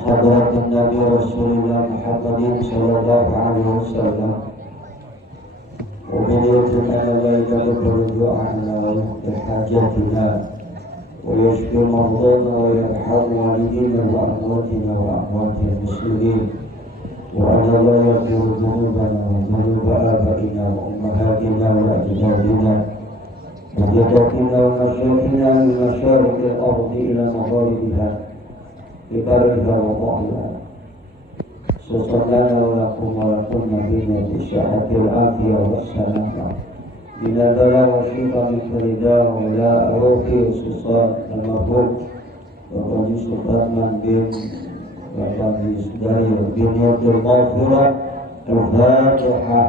حضرة النبي رسول الله محمد صلى الله عليه وسلم وبنيتنا ليلة برجوعنا وحاجاتنا ويشفي مرضانا ويرحم والدينا وأمواتنا وأموات المسلمين وأن لا يغفر ذنوبنا وذنوب آبائنا وأمهاتنا وأجدادنا وجداتنا ومشايخنا من مشارق الأرض إلى مغاربها ببرها وضعها سلطانا ولكم ولكم بنا بالصحة العافية والسلامة من البلاء والشفاء من كل داء ولا أروقي سلطان المرحوم وقد سلطان من بين وقد يسدري بنية المغفرة الفاتحة.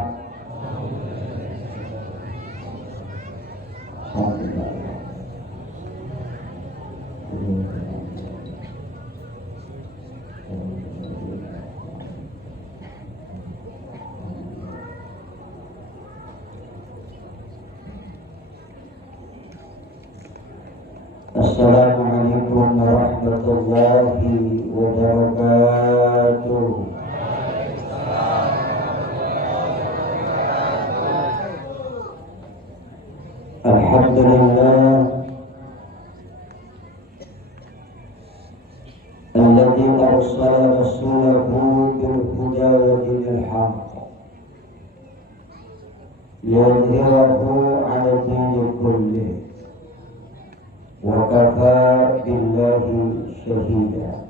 Assalamualaikum warahmatullahi wabarakatuh. Alhamdulillah alladzi arsala rasulahu bil huda wa dinil haqq liyudhhirahu 'ala dini kullih wa kafaa billahi shahida.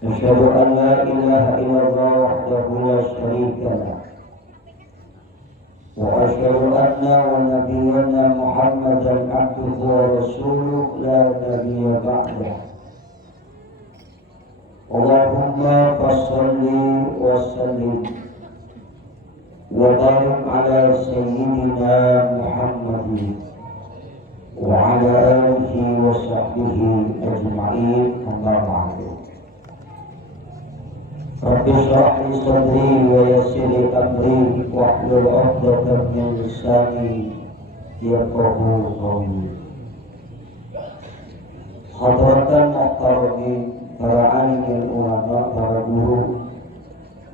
Asyhadu an la ilaha illallah wahdahu la syarika lah wa asyhadu anna wa nabiyyana Muhammadan abduhu wa rasuluhu la nabiyya ba'dah. Allahumma fassalli wa sallim wa barik ala sayyidina Muhammadin wa ala alihi wa sahbihi ajma'in, amma ba'du. Rabbi shrah li sadri wa yassir li amri wahlul 'uqdatam min lisani yafqahu qawli. Hadratan muhtaramin, para alim ulama, para guru,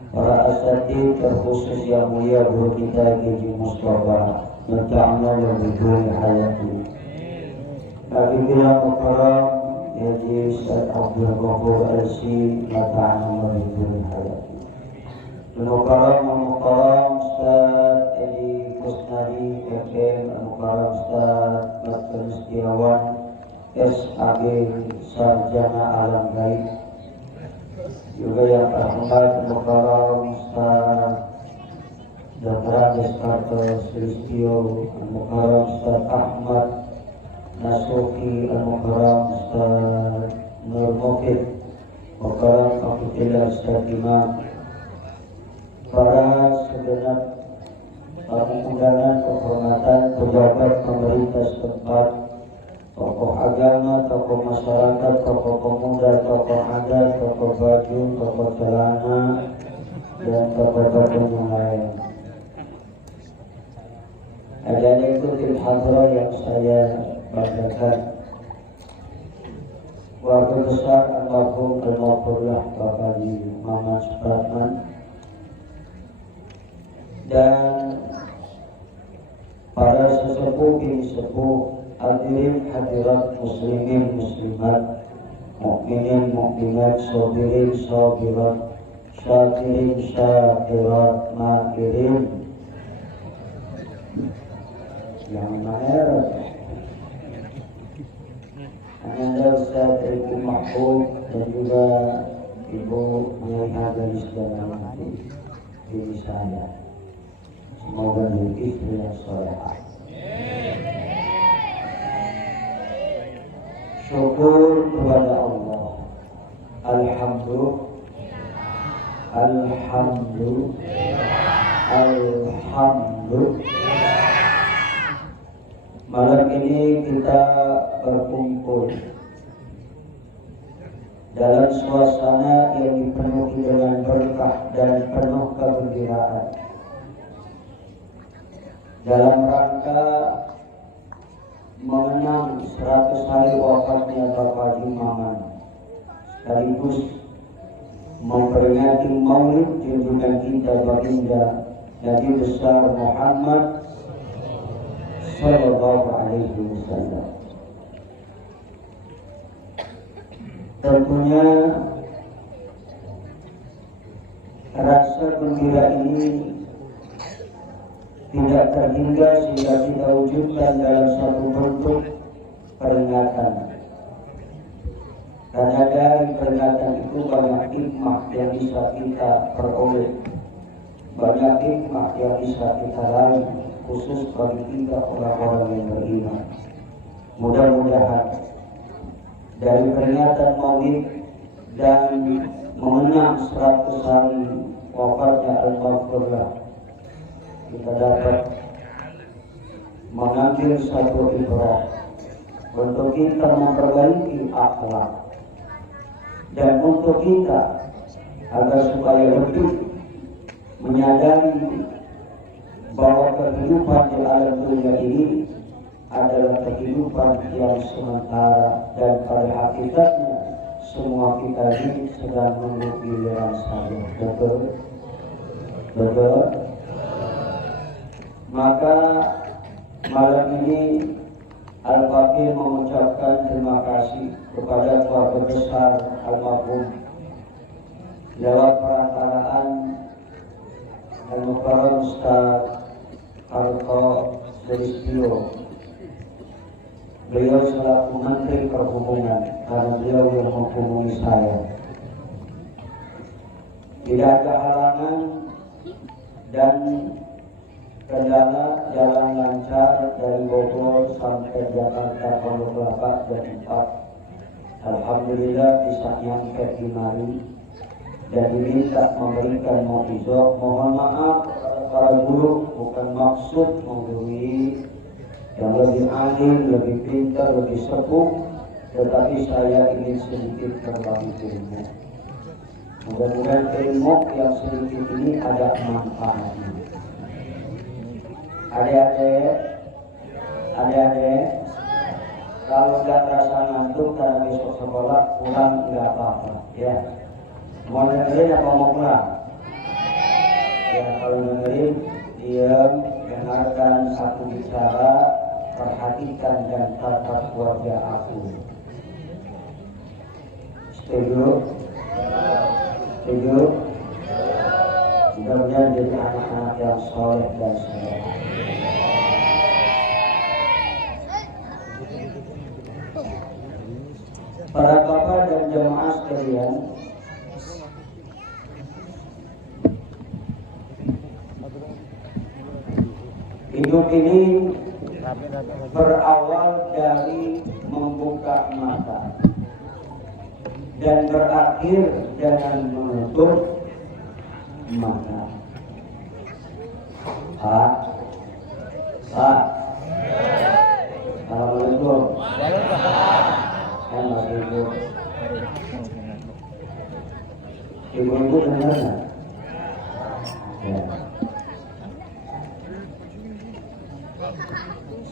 para asatidz terkhusus yang mulia guru kita Haji Mustafa Mata'ana wa bidul hayati. Habibina mukarram Haji Ustaz Abdul Ghafur Al-Si Mata'ana wa bidul hayati. Mukarram Ustaz Edi Kusnadi FM, mukarram Ustaz Matkul Setiawan SAG Sarjana Alam Gaib, juga yang terhormat mukarram Ustaz Dr. Deskarto Sulistyo, mukarram Ustaz Ahmad Nasuki, mukarram Ustaz Nur Mufid, mukarram Abdullah Ustaz Imam, para segenap tamu undangan kehormatan pejabat pemerintah setempat, tokoh agama, tokoh masyarakat, tokoh pemuda, tokoh adat, tokoh baju, tokoh celana, dan tokoh-tokoh yang lain. Ada ikutin hadrah yang saya banggakan, keluarga besar almarhum almarhumlah Bapak Haji Maman Supratman dan para sesepuh bini sepuh, hadirin hadirat, muslimin muslimat, mukminin mukminat, sabirin sabirat, syakirin syakirat, makirin yang mahir. Anda Ustaz Ibu Mahfud dan juga Ibu Nyai Hadis dan diri saya, semoga menjadi istri yang salehah. Syukur kepada Allah. Alhamdulillah. Malam ini kita berkumpul dalam suasana yang dipenuhi dengan berkah dan penuh kegembiraan, dalam rangka mengenang 100 hari wafatnya Bapak Haji Maman. Sekali sekaligus memperingati Maulid junjungan kita baginda Nabi besar Muhammad Sallallahu Alaihi Wasallam. Tentunya rasa gembira ini tidak terhingga sehingga kita wujudkan dalam satu bentuk peringatan. Karena dari peringatan itu banyak hikmah yang bisa kita peroleh, banyak hikmah yang bisa kita raih, khusus bagi kita orang-orang yang beriman. Mudah-mudahan dari peringatan Maulid dan mengenang 100 hari wafatnya Al-Maghfurlah, kita dapat mengambil satu ibrah untuk kita memperbaiki akhlak dan untuk kita agar supaya lebih menyadari bahwa kehidupan di alam dunia ini adalah kehidupan yang sementara dan pada hakikatnya semua kita ini sedang menunggu giliran saja. Betul? Betul? Maka malam ini Al-Fakir mengucapkan terima kasih kepada keluarga besar almarhum lewat perantaraan Al-Mukarram Ustaz Harto Sulistyo. Beliau selaku Menteri Perhubungan, karena beliau yang menghubungi saya. Tidak ada halangan dan kendala, jalan lancar dari Bogor sampai Jakarta Pondok Kelapa dan 4. Alhamdulillah bisa nyampe di mari dan diminta memberikan mau'izah. Mohon maaf para guru, bukan maksud menggurui yang lebih alim, lebih pintar, lebih sepuh, tetapi saya ingin sedikit berbagi ilmu. Mudah-mudahan ilmu yang sedikit ini ada manfaatnya. Adik-adik, kalau nggak rasa ngantuk karena besok sekolah pulang nggak apa-apa, ya. Mau dengerin apa mau pulang? Ya, kalau dengerin, diam, dengarkan aku bicara, perhatikan dan tatap wajah aku. Setuju? Setuju? Mudah-mudahan jadi anak-anak yang soleh dan soleh. Para bapak dan jemaah sekalian, hidup ini berawal dari membuka mata dan berakhir dengan menutup mata. Pak, Assalamualaikum. Ibu-ibu dengar nggak? Ya.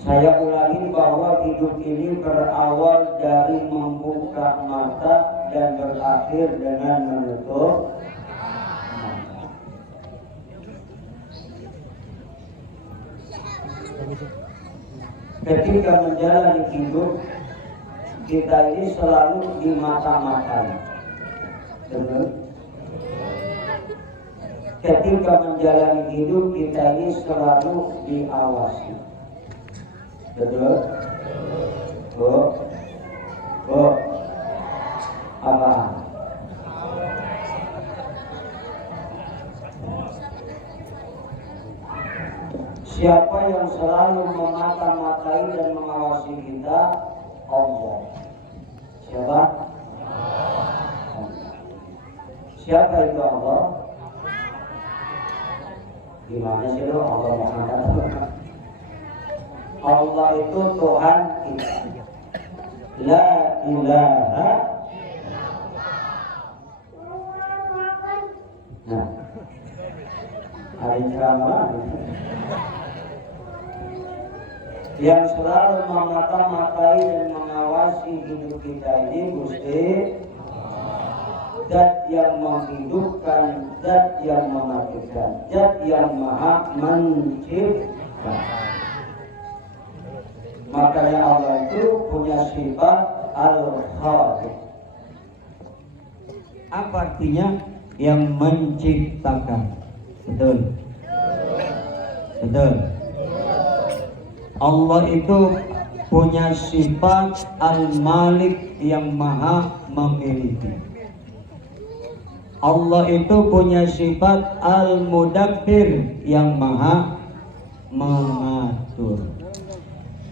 Saya ulangi bahwa hidup ini berawal dari membuka mata dan berakhir dengan menutup mata. Ketika menjalani hidup, kita ini selalu dimata-matai. Betul? Ketika menjalani hidup, kita ini selalu diawasi. Betul? Bu, apa? Siapa yang selalu memata-matai dan mengawasi kita? Allah. Siapa? Siapa itu Allah? Gimana sih lo Allah Muhammad? Allah itu Tuhan kita. La ilaha. Nah, hari ceramah yang selalu memata-matai dan mengawasi hidup kita ini Gusti zat yang menghidupkan, zat yang mematikan, zat yang maha mencipta. Makanya Allah itu punya sifat Al-Khaliq. Apa artinya? Yang menciptakan. Betul? Betul. Allah itu punya sifat Al-Malik yang maha memiliki. Allah itu punya sifat Al-Mudabbir yang maha mengatur.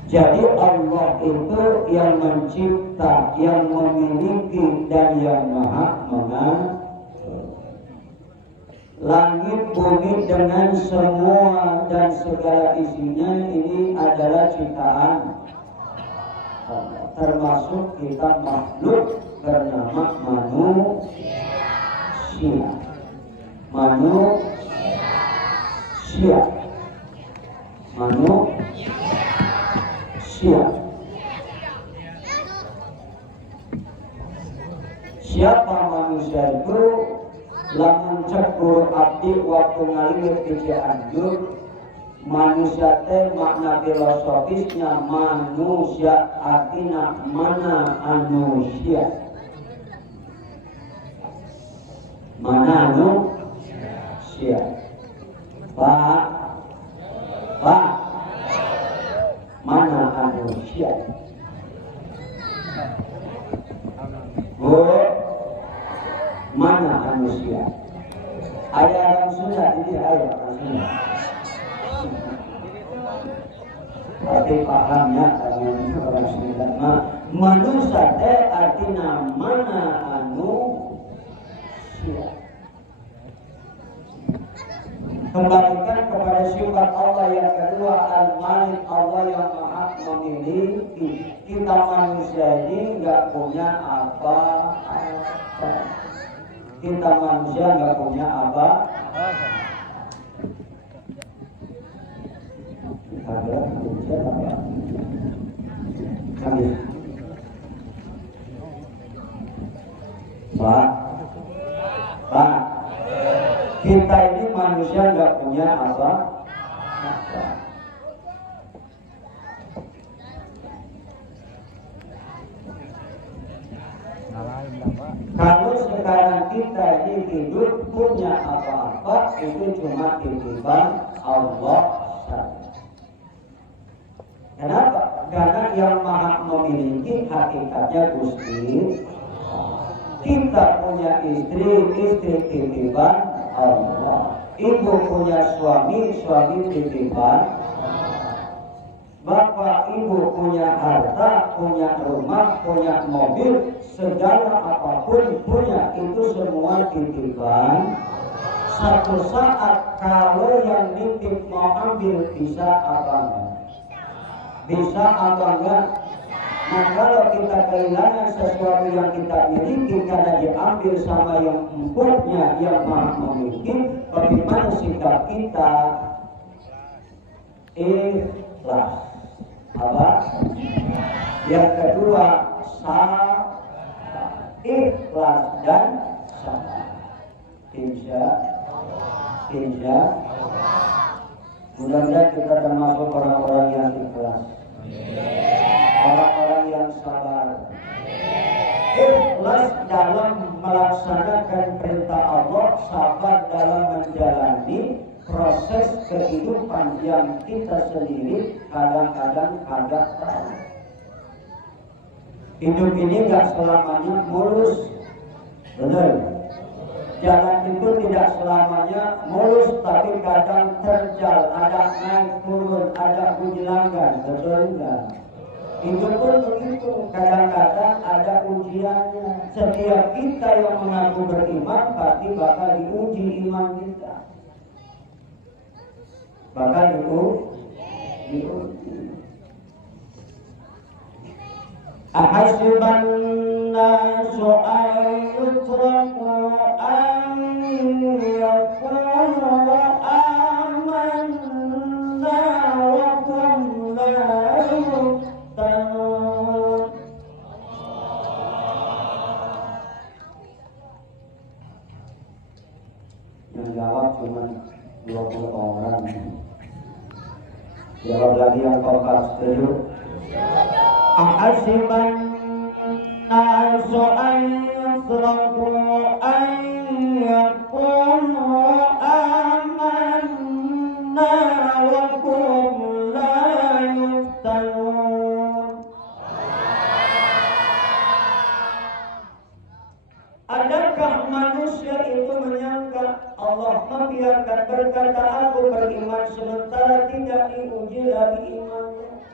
Jadi Allah itu yang mencipta, yang memiliki, dan yang maha mengatur. Langit bumi dengan semua dan segala isinya ini adalah ciptaan Allah, termasuk kita makhluk bernama manusia. Siapa manusia itu? Lamun cekur abdi waktu ngalimit di Cianjur, manusia teh makna filosofisnya manusia, artinya mana manusia, mana manusia. Pak, mana manusia? Bu, mana manusia? Ada orang Sunda, ini ada orang Sunda. Tapi pahamnya orang Sunda. Manusia teh artinya mana manusia. Kembalikan kepada sifat Allah yang kedua, Al-Malik, Allah yang maha memiliki. Kita manusia ini nggak punya apa-apa. Kita manusia nggak punya apa. Ada manusia apa? Pak, kita ini manusia nggak punya apa. Kalau sekarang kita ini hidup punya apa-apa, itu cuma titipan Allah saja. Kenapa? Karena yang maha memiliki hakikatnya Gusti. Kita punya istri titipan Allah. Ibu punya suami titipan. Bapak ibu punya harta, punya rumah, punya mobil, segala apapun punya, itu semua titipan. Satu saat kalau yang nitip mau ambil, bisa apa enggak? Bisa apa enggak? Nah kalau kita kehilangan sesuatu yang kita miliki karena diambil sama yang empuknya, yang maha memiliki, bagaimana sikap kita? Ikhlas. Apa? Yang kedua, sabar, ikhlas dan sabar. Insya mudah-mudahan kita termasuk orang-orang yang ikhlas, orang-orang yang sabar, ikhlas dalam melaksanakan perintah Allah, sabar dalam menjalani proses kehidupan yang kita sendiri kadang-kadang agak tahu. Hidup ini gak selamanya mulus, benar. Jalan itu tidak selamanya mulus, tapi kadang terjal, ada naik turun, ada ujian, betul enggak? Hidup pun begitu, kadang-kadang ada ujiannya. Setiap kita yang mengaku beriman pasti bakal diuji iman kita. Bahkan diuji. Ahasiban nasu ayutraku an yakunu amanna wa hum la yuftanun. menjawab cuma 20 orang. Jawab lagi yang kompak, setuju? Ahasiban nasu ayyasraku ayyakunu amanna wa kum la yuftanun. Adakah manusia itu menyangka Allah membiarkan berkata aku beriman sementara tidak diuji lagi imannya?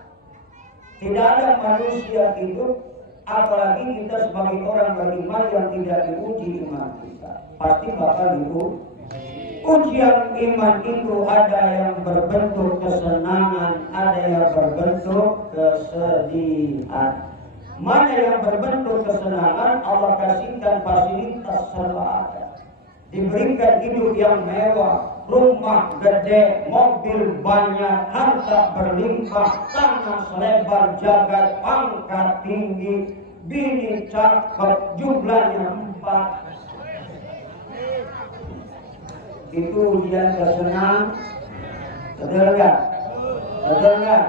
Tidak ada manusia hidup, apalagi kita sebagai orang beriman yang tidak diuji iman kita. Pasti bakal diuji. Ujian iman itu ada yang berbentuk kesenangan, ada yang berbentuk kesedihan. Mana yang berbentuk kesenangan, Allah kasihkan fasilitas serba ada. Diberikan hidup yang mewah, rumah gede, mobil banyak, harta berlimpah, tanah selebar jagat, pangkat tinggi, bini cakep, jumlahnya 4. Itu ujian kesenangan. Betul nggak? Betul nggak?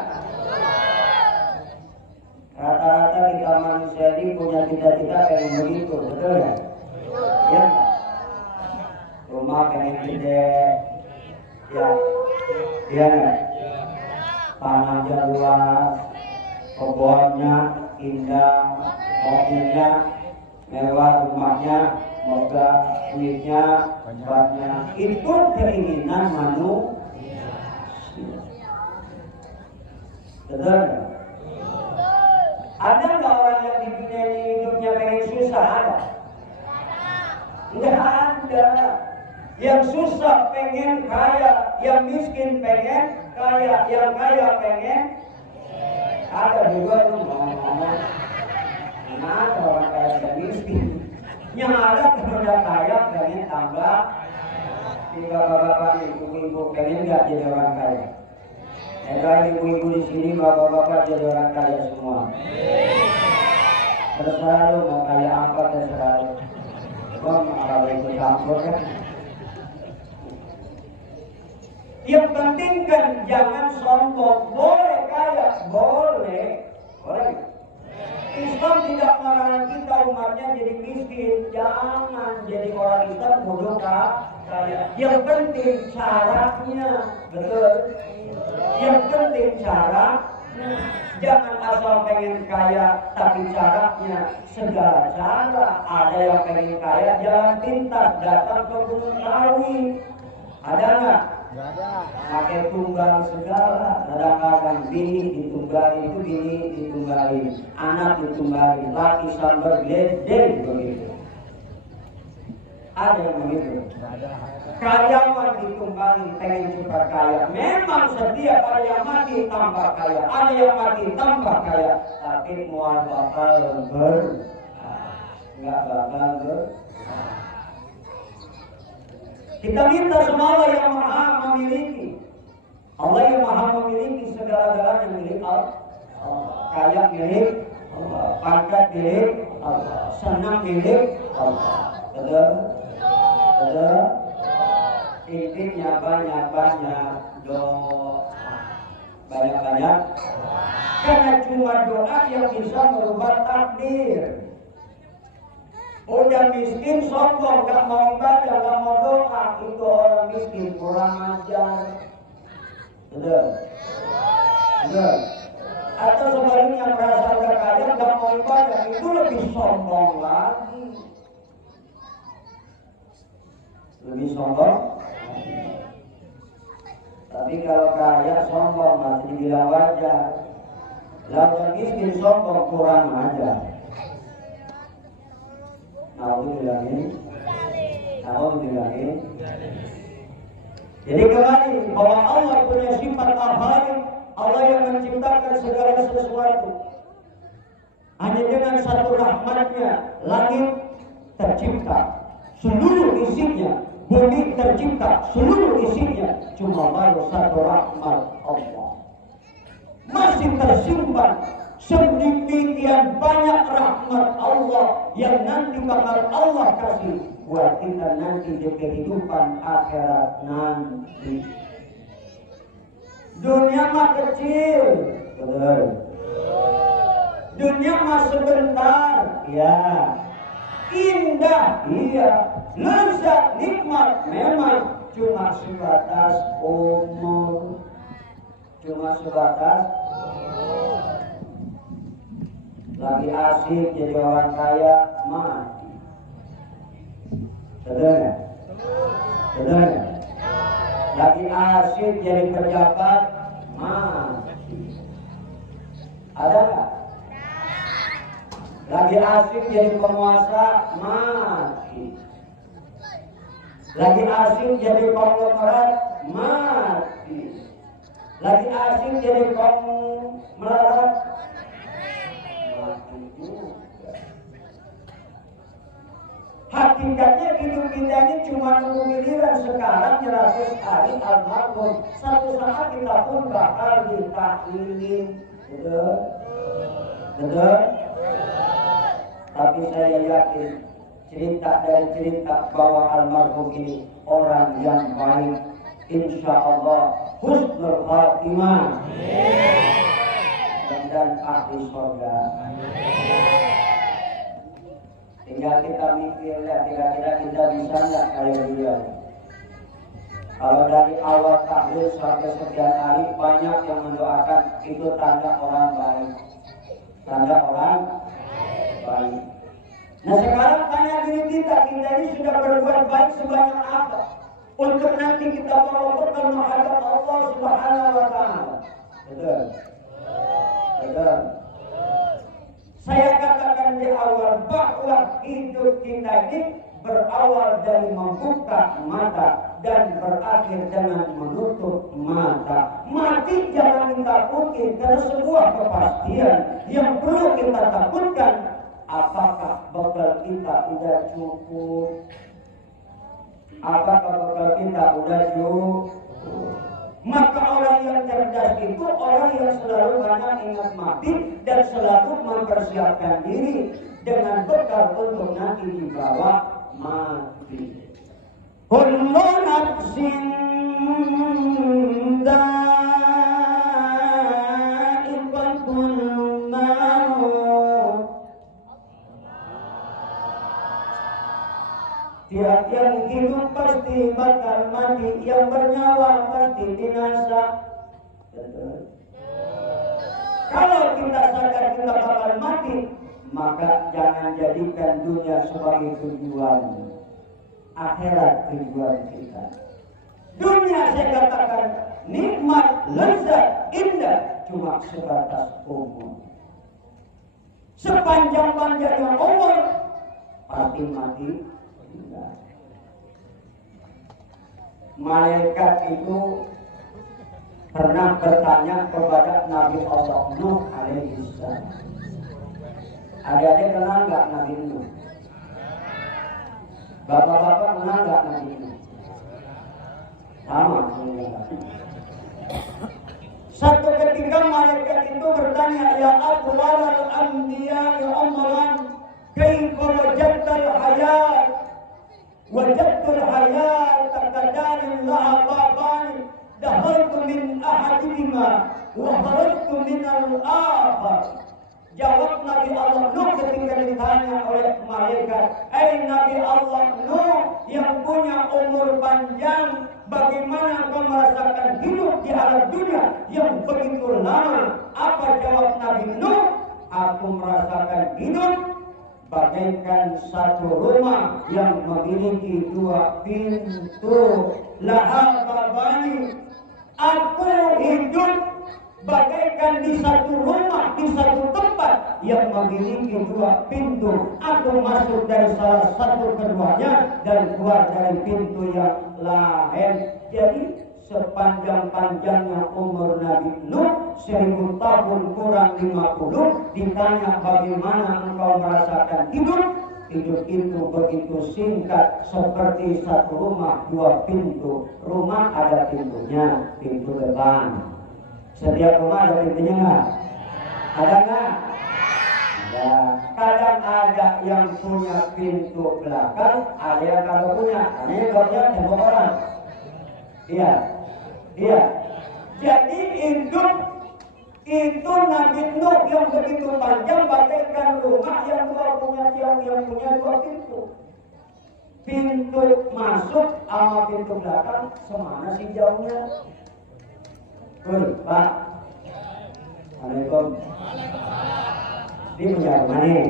Rata-rata kita manusia ini punya cita-cita kayak begitu, betul nggak? Ya. Rumah pengen gede, ya, iya nggak? Tanahnya luas, kebunnya indah, mobilnya mewah, rumahnya megah, duitnya banyak. Itu keinginan manusia. Betul nggak? Ada nggak orang yang di dunia ini hidupnya pengen susah? Ada? Nggak ada. Yang susah pengen kaya, yang miskin pengen kaya, yang kaya pengen. Ada juga tuh ngomong-ngomong. Ada orang kaya dan miskin. Yang ada kalau udah kaya pengen tambah. Tiga bapak-bapak ibu-ibu pengen nggak jadi orang kaya? Ada ibu-ibu di sini, bapak-bapak jadi orang kaya semua. Terserah lu mau kaya apa, terserah lu. Bang, kalau ikut campur kan. Yang penting kan jangan sombong. Boleh kaya, boleh. Boleh. Islam tidak melarang kita umatnya jadi miskin. Jangan jadi orang Islam bodoh kaya. Yang penting caranya, betul. Yang penting cara, jangan asal pengen kaya tapi caranya segala cara. Ada yang pengen kaya jalan pintas, datang ke Gunung Kawi. Ada nggak? Nggak ada. Pakai tunggal segala, kadang-kadang bini ditunggali, itu bini ditunggali, anak ditunggali, laki sambar gede begitu. Ada yang begitu? Karyawan ditunggangi pengen cepat kaya. Memang setiap ada yang mati tambah kaya, ada yang mati tambah kaya. Tapi mual bakal nggak bakal Kita minta sama Allah yang maha memiliki. Allah yang maha memiliki segala-galanya milik Allah. Kaya milik Allah, pangkat milik Allah, senang milik Allah. Betul? Betul? Intinya banyak-banyak doa. Banyak-banyak. Karena cuma doa yang bisa merubah takdir. Udah miskin sombong, gak mau ibadah, gak mau doa, itu orang miskin, kurang ajar. Betul? Betul? Atau sebaliknya merasa udah kaya, gak mau ibadah, itu lebih sombong lagi. Lebih sombong. Tapi kalau kaya sombong masih dibilang wajar. Lalu miskin sombong kurang ajar. Alhamdulillah. Jadi kembali bahwa Allah punya sifat al-Khaliq, Allah yang menciptakan segala sesuatu. Hanya dengan satu rahmatnya langit tercipta, seluruh isinya, bumi tercipta, seluruh isinya, cuma baru satu rahmat Allah. Masih tersimpan Sedemikian banyak rahmat Allah yang nanti bakal Allah kasih buat kita nanti di kehidupan akhirat nanti. Dunia mah kecil, betul. Dunia mah sebentar, ya. Indah, iya. Lezat, nikmat, memang cuma sebatas umur, cuma sebatas lagi asik jadi orang kaya mati. Betul nggak? Betul nggak? Lagi asik jadi pejabat mati. Ada nggak? Lagi asik jadi penguasa mati. Lagi asik jadi konglomerat mati. Lagi asik jadi konglomerat mati juga. Hakikatnya hidup kita ini cuma nunggu giliran. Sekarang 100 hari almarhum, satu saat kita pun bakal ditahlilin. Betul? Betul? Tapi saya yakin cerita dari cerita bahwa almarhum ini orang yang baik, insya Allah husnul khatimah dan ahli surga. Tinggal kita mikir ya, kira-kira kita bisa nggak kayak dia. Kalau dari awal tahlil sampai sekian hari banyak yang mendoakan, itu tanda orang baik. Tanda orang baik. Nah sekarang tanya diri kita ini sudah berbuat baik sebanyak apa untuk nanti kita bawa bekal menghadap Allah Subhanahu wa Ta'ala. Betul? Betul? Saya katakan di awal bahwa hidup kita ini berawal dari membuka mata dan berakhir dengan menutup mata. Mati jangan ditakuti karena sebuah kepastian yang perlu kita takutkan. Apakah bekal kita sudah cukup? Apakah bekal kita sudah cukup? Maka orang yang cerdas itu orang yang selalu banyak ingat mati dan selalu mempersiapkan diri dengan bekal untuk nanti dibawa mati. Kullu nafsin dha'iqatul maut. Tiap yang hidup pasti bakal mati, yang bernyawa pasti binasa. Kalau kita sadar kita bakal mati, maka jangan jadikan dunia sebagai tujuan, akhirat tujuan kita. Dunia saya katakan nikmat, lezat, indah, cuma sebatas umur. Sepanjang-panjangnya umur pasti mati. Malaikat itu pernah bertanya kepada Nabi Allah Nuh alaihi salam. Adik-adik kenal nggak Nabi Nuh? Bapak-bapak kenal nggak Nabi Nuh? Sama. Satu ketika malaikat itu bertanya, ya afdhalal anbiya ya umran, kaifa wajadtal hayat? Wajadtul hayat kadarin laha babani, dakhaltu min ahadihima wa kharajtu min al-akhar. Jawab Nabi Allah Nuh ketika ditanya oleh malaikat, Nabi Allah Nuh yang punya umur panjang, bagaimana kau merasakan hidup di alam dunia yang begitu lama? Apa jawab Nabi Nuh? Aku merasakan hidup bagaikan satu rumah yang memiliki dua pintu. Laha babani. Aku hidup bagaikan di satu rumah, di satu tempat yang memiliki dua pintu. Aku masuk dari salah satu keduanya dan keluar dari pintu yang lain. Jadi sepanjang-panjangnya umur Nabi Nuh 1000 tahun kurang 50, ditanya bagaimana engkau merasakan hidup. Hidup itu begitu singkat, seperti satu rumah dua pintu. Rumah ada pintunya, pintu depan. Setiap rumah ada pintunya nggak? Ada nggak? Ada. Kadang ada yang punya pintu belakang, ada yang kagak punya. Karena yang kagak punya tembok orang. Iya, iya. Jadi induk itu Nabi Nuh yang begitu panjang bagaikan rumah yang dua punya tiang yang punya dua pintu. Pintu masuk sama pintu belakang semana sih jauhnya? Pak. Assalamualaikum. Ini punya rumah nih.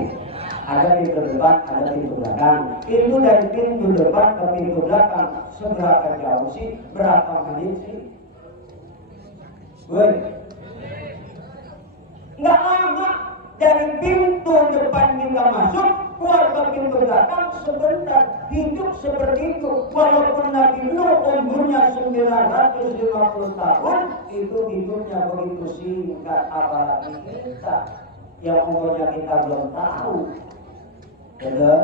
Ada pintu depan, ada pintu belakang. Itu dari pintu depan ke pintu belakang seberapa jauh sih? Berapa menit sih? Woi. Nggak lama dari pintu depan kita masuk, keluar ke pintu belakang sebentar. Hidup seperti itu. Walaupun Nabi Nuh umurnya 950 tahun, itu hidupnya begitu singkat. Apalagi kita yang umurnya kita belum tahu. Betul?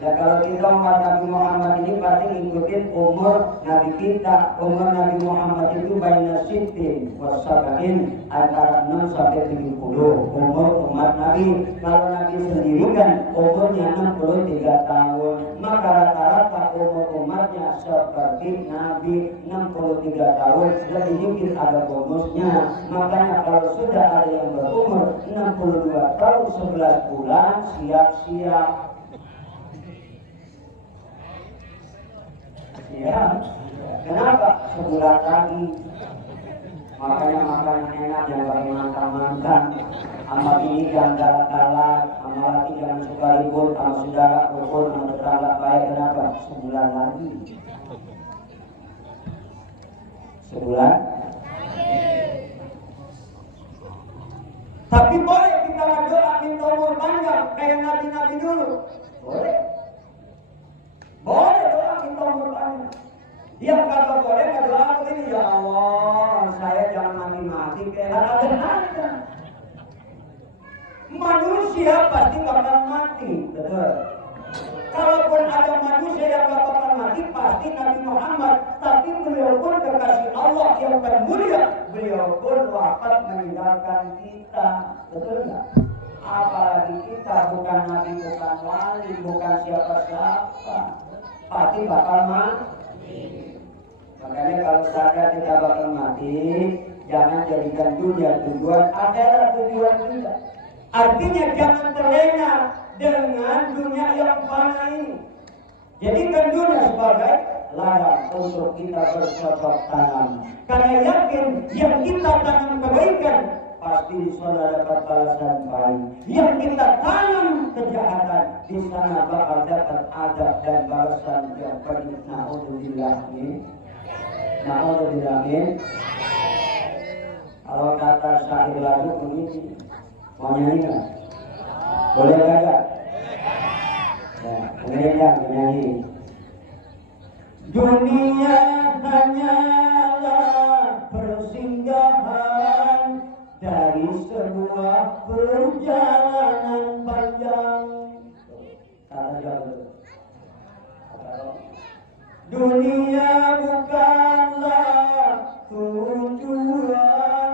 Nah kalau kita umat Nabi Muhammad ini pasti ngikutin umur Nabi kita. Umur Nabi Muhammad itu baina sitin wasabain, antara 6 sampai 70 umur umat Nabi. Kalau Nabi sendiri kan umurnya 63 tahun. Maka rata-rata umur umatnya seperti Nabi 63 tahun. Lebih dikit ada bonusnya. Makanya kalau sudah ada yang berumur 62 tahun 11 bulan, siap-siap. Ya, kenapa? Sebulan lagi. Makanya makanan enak yang pakai mantan-mantan. Sama ini jangan galak-galak, sama lagi jangan suka ribut, sama saudara rukun, sama tetangga baik. Kenapa? Sebulan lagi. Sebulan. Tapi boleh kita berdoa minta umur panjang kayak nabi-nabi dulu. Boleh. Boleh doa minta umur panjang. Yang kata boleh nggak doa begini, ya Allah, saya jangan mati-mati kayak ada. Manusia pasti bakal mati, betul. Kalaupun ada manusia yang gak bakal mati, pasti Nabi Muhammad. Tapi beliau pun kekasih Allah yang termulia. Beliau pun wafat meninggalkan kita, betul nggak? Apalagi kita bukan nabi, bukan wali, bukan siapa-siapa. Pasti bakal mati. Makanya kalau sadar kita bakal mati, jangan jadikan dunia tujuan, akhirat tujuan kita. Artinya jangan terlena dengan dunia yang fana ini. Jadikan dunia sebagai ladang untuk kita bercocok tanam. Karena yakin yang kita tanam kebaikan, pasti di sana dapat balasan baik. Yang kita tanam kejahatan, di sana bakal dapat adab dan balasan yang pedih. Na'udzubillah min. Na'udzubillah min. Kalau kata syair lagu begini, mau nyanyi nggak? Boleh kagak? Ya, dengerin menyanyi. Dunia hanyalah persinggahan dari sebuah perjalanan panjang. Dunia bukanlah tujuan,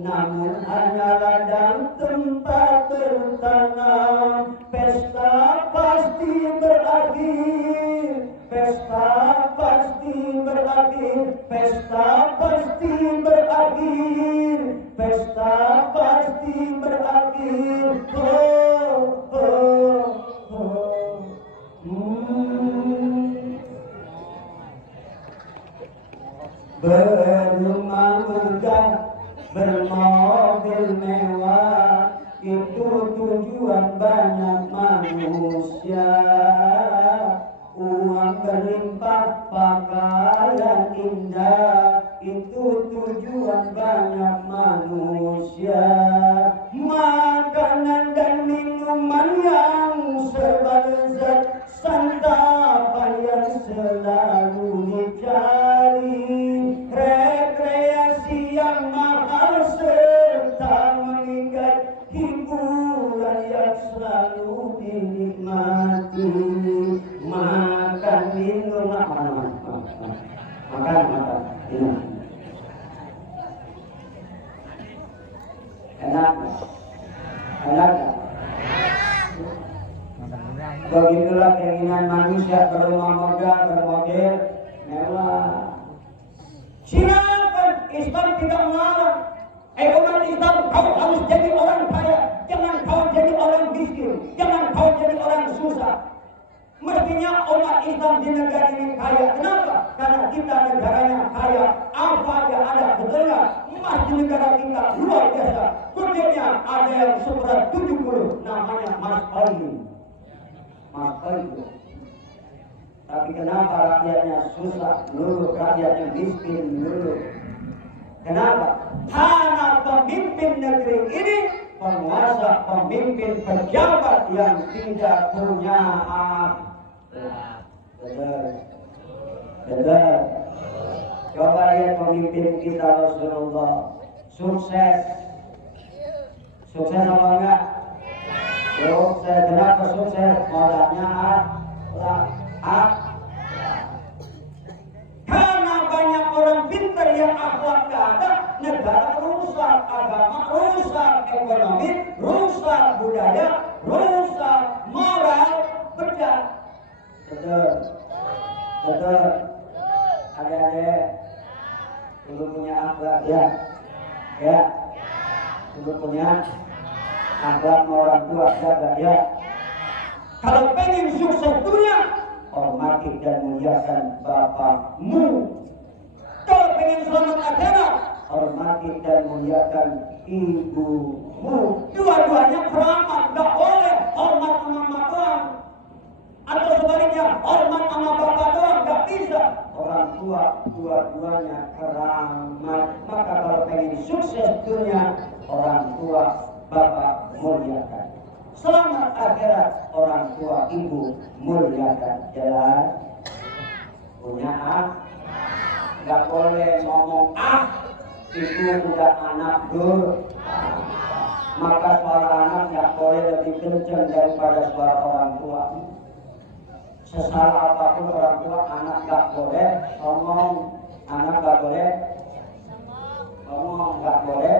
namun hanyalah dan tempat bertanam. Pesta pasti berakhir, pesta pasti berakhir, pesta pasti berakhir, pesta pasti berakhir. Oh, oh, oh. Berumah megah, bermobil mewah, itu tujuan banyak manusia. Uang berlimpah, pakaian indah, itu tujuan banyak manusia. Makanan dan minuman yang serba lezat, santapan yang selalu dicari, rekreasi yang mahal serta mengikat, hiburan yang selalu dinikmati. Makan minum makan minum enak. Dengan manusia berumah megah, bermodel, mewah. Silakan, Islam tidak melarang. Umat Islam, kau harus jadi orang kaya. Jangan kau jadi orang miskin. Jangan kau jadi orang susah. Mestinya umat Islam di negara ini kaya. Kenapa? Karena kita negaranya kaya. Apa aja ada, betulnya emas di negara kita luar biasa. Kudetnya ada yang seberat 70, namanya Mas Oili. Mas Oili. Tapi kenapa rakyatnya susah, luluh, rakyatnya miskin, luluh? Kenapa? Karena pemimpin negeri ini, penguasa, pemimpin, pejabat yang tidak punya akhlak. Betul. Coba lihat pemimpin kita Rasulullah. Sukses. Sukses apa enggak? Sukses. Kenapa sukses? Modalnya akhlak. Karena banyak orang pintar yang akhlak gak ada, negara rusak, agama rusak, ekonomi rusak, budaya rusak, moral pecah. Betul. Betul. Adik-adik, dulu punya akhlak ya. Ya. Dulu punya akhlak orang tua jaga ya. Kalau pengen sukses dunia, hormati dan muliakan bapakmu. Kalau pengen selamat akhirat, hormati dan muliakan ibumu. Dua-duanya keramat, gak boleh hormat sama mama doang. Atau sebaliknya, hormat sama bapak doang, gak bisa. Orang tua, dua-duanya keramat. Maka kalau pengen sukses dunia, orang tua, bapak muliakan. Selamat akhirat, orang tua, ibu muliakan. Jelas? Punya gak boleh ngomong itu udah anak dur. Maka suara anak gak boleh lebih kencang daripada suara orang tua. Sesalah apapun orang tua, anak gak boleh ngomong. Anak gak boleh ngomong, gak boleh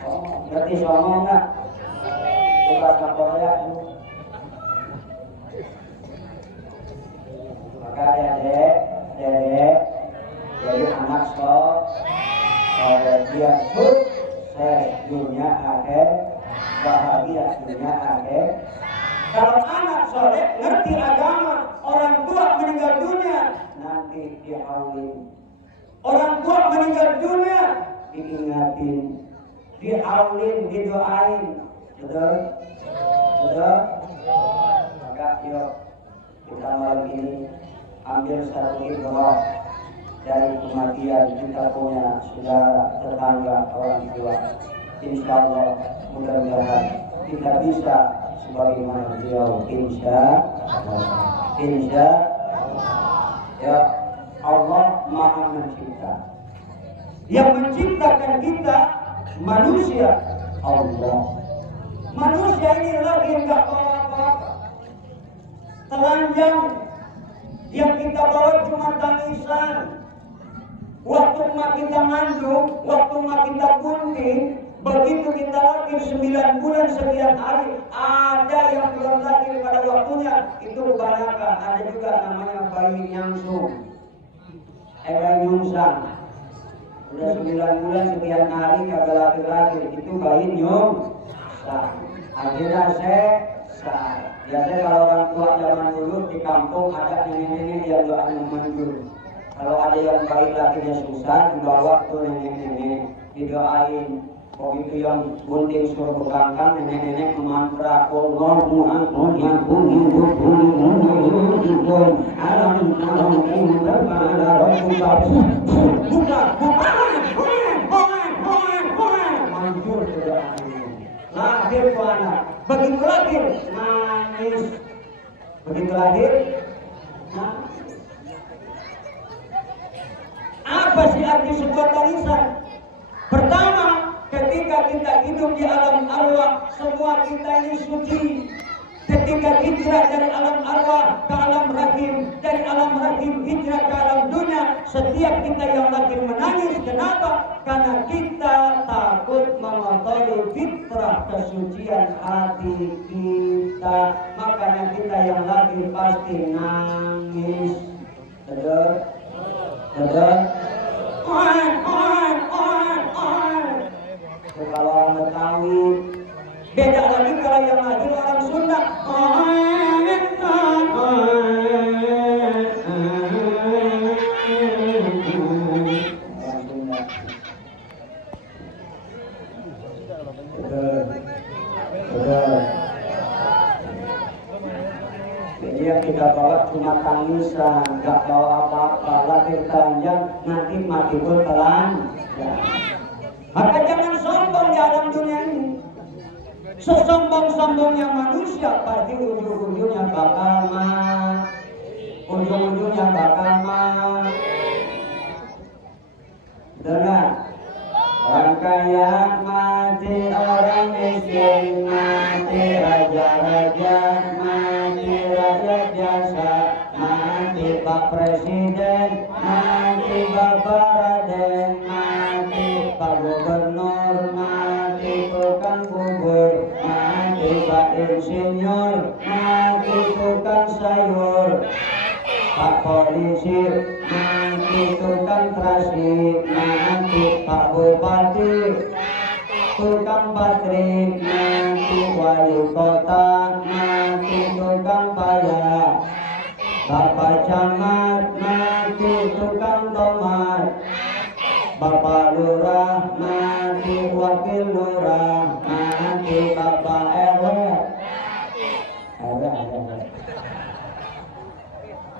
ngomong. Berarti ngomong gak? Bahasa Korea. Maka dedek, jadi anak dia sukses dunia akhir, bahagia dunia akhir. Kalau anak soleh ngerti agama, orang tua meninggal dunia nanti dihaulin. Orang tua meninggal dunia diingatin, dihaulin, didoain. Betul? Betul? Maka yuk kita malam ini ambil satu ibrah dari kematian kita punya saudara, tetangga, orang tua. Insya Allah mudah-mudahan kita bisa sebagaimana beliau. Insya ya Allah Maha Mencipta. Yang menciptakan kita manusia Allah. Manusia ini lagi enggak bawa apa-apa. Telanjang yang kita bawa cuma tangisan. Waktu mak kita ngandung, waktu mak kita bunting, begitu kita lahir 9 bulan sekian hari, ada yang belum lahir pada waktunya, itu kebanyakan. Ada juga namanya bayi nyangsung, bayi nyungsang. Udah 9 bulan sekian hari kagak lahir-lahir, itu bayi nyungsang. Akhirnya sesat. Biasanya kalau orang tua zaman dulu di kampung ada nenek-nenek yang doanya memanjur. Kalau ada yang baik lakinya susah, dibawa tuh nenek-nenek didoain. Begitu yang bunting suruh bekangkang, nenek-nenek memantra Allahu Akbar ya lahir tuh anak. Begitu lahir nangis. Begitu lahir nangis. Apa sih arti sebuah tangisan? Pertama, ketika kita hidup di alam arwah, semua kita ini suci. Ketika hijrah dari alam arwah ke alam rahim, dari alam rahim hijrah ke alam dunia, setiap kita yang lahir menangis, Kenapa? Karena kita takut mengotori fitrah kesucian hati kita. Makanya kita yang lagi pasti nangis. Betul? Betul? Kalau orang Betawi, beda lagi kalau yang lagi orang Sunda. Jadi yang kita bawa cuma tangisan, nggak bawa apa-apa. Lahir panjang, nanti mati pun pelan. Maka jangan sombong di alam dunia ini. Sesombong-sombongnya manusia pasti ujung-ujungnya bakal mati. Ujung-ujungnya bakal mati. Dengar. Orang kaya mati, orang miskin mati, raja-raja mati, rakyat biasa mati, Pak Presiden mati, Bapak Raden mati, Pak Gubernur mati, tukang bubur mati, Pak Insinyur mati, tukang sayur, Pak Polisi mati, tukang trasi mati, Pak Bupati tukang patri mati, wali kota mati, tukang payah, Bapak camat mati, tukang tomat, Bapak lurah mati, wakil lurah mati, Bapak RW